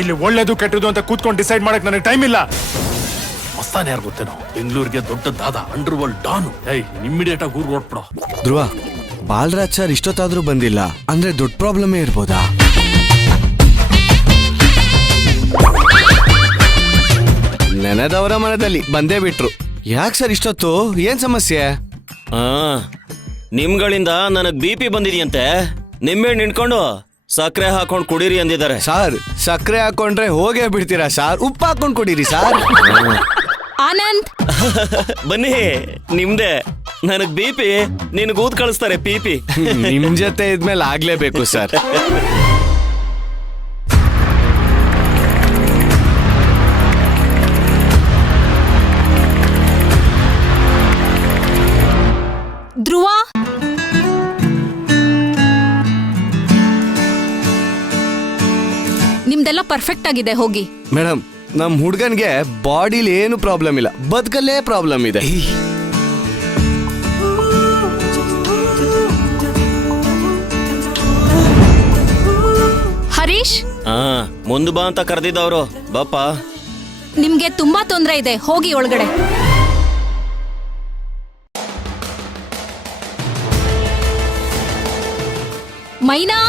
ಇಲ್ಲಿ ಒಳ್ಳೇದು ಕೆಟ್ಟದು ಅಂತ ಕೂತ್ಕೊಂಡು ಡಿಸೈಡ್ ಮಾಡಕ್ ನನಗೆ ಟೈಮ್ ಇಲ್ಲ. ಮಸ್ತಾನೆ ಯಾರು ಗೊತ್ತೇನೋ, ಬೆಂಗಳೂರಿಗೆ ದೊಡ್ಡ ದಾದ, ಅಂಡರ್ ವರ್ಲ್ಡ್ ಡಾನು. ಇಮ್ಮಿಡಿಯೇಟ್ ಆಗಿ ಊರ್ ಹೊರಟ್ಬಿಡೋ. ಧ್ರುವ, ಬಾಲರಾಜ್ ಸರ್ ಇಷ್ಟೊತ್ತಾದ್ರೂ ಬಂದಿಲ್ಲ ಅಂದ್ರೆ ದೊಡ್ಡ ಪ್ರಾಬ್ಲಮೇ ಇರ್ಬೋದಾ? ನೆನೆದವರ ಮನದಲ್ಲಿ ಬಂದೇ ಬಿಟ್ರು. ಯಾಕೆ ಸರ್ ಇಷ್ಟೊತ್ತು? ಏನ್ ಸಮಸ್ಯೆ? ನಿಮ್ಗಳಿಂದ ನನಗ್ BP ಬಂದಿದೆಯಂತೆ. ನಿಮ್ಮೆ ನಿಂತ್ಕೊಂಡು ಸಕ್ಕರೆ ಹಾಕೊಂಡ್ ಕುಡೀರಿ ಅಂದಿದ್ದಾರೆ. ಸಾರ್, ಸಕ್ಕರೆ ಹಾಕೊಂಡ್ರೆ ಹೋಗೇ ಬಿಡ್ತೀರಾ ಸಾರ್? ಉಪ್ಪು ಹಾಕೊಂಡ್ ಕುಡೀರಿ ಸಾರ್. ಆನಂದ್ ಬನ್ನಿ, ನಿಮ್ದೆ. ನನಗ್ BP, ನಿನಗ್ ಊದ್ ಕಳಿಸ್ತಾರೆ PP. ನಿಮ್ ಜೊತೆ ಇದ್ಮೇಲೆ ಆಗ್ಲೇಬೇಕು ಸರ್. ಧ್ರುವ, ನಿಮ್ದೆಲ್ಲ ಪರ್ಫೆಕ್ಟ್ ಆಗಿದೆ, ಹೋಗಿ. ಮೇಡಮ್, ನಮ್ ಹುಡ್ಗನ್ಗೆ ಬಾಡಿಲಿ ಏನು ಪ್ರಾಬ್ಲಮ್ ಇಲ್ಲ, ಬದುಕಲ್ಲೇ ಪ್ರಾಬ್ಲಮ್ ಇದೆ. ಹರೀಶ್, ಮುಂದ್ ಬಾ ಅಂತ ಕರೆದಿದ್ದವ್ರು. ಬಾಪ, ನಿಮ್ಗೆ ತುಂಬಾ ತೊಂದ್ರೆ ಇದೆ, ಹೋಗಿ ಒಳಗಡೆ. ಮೈನಾ,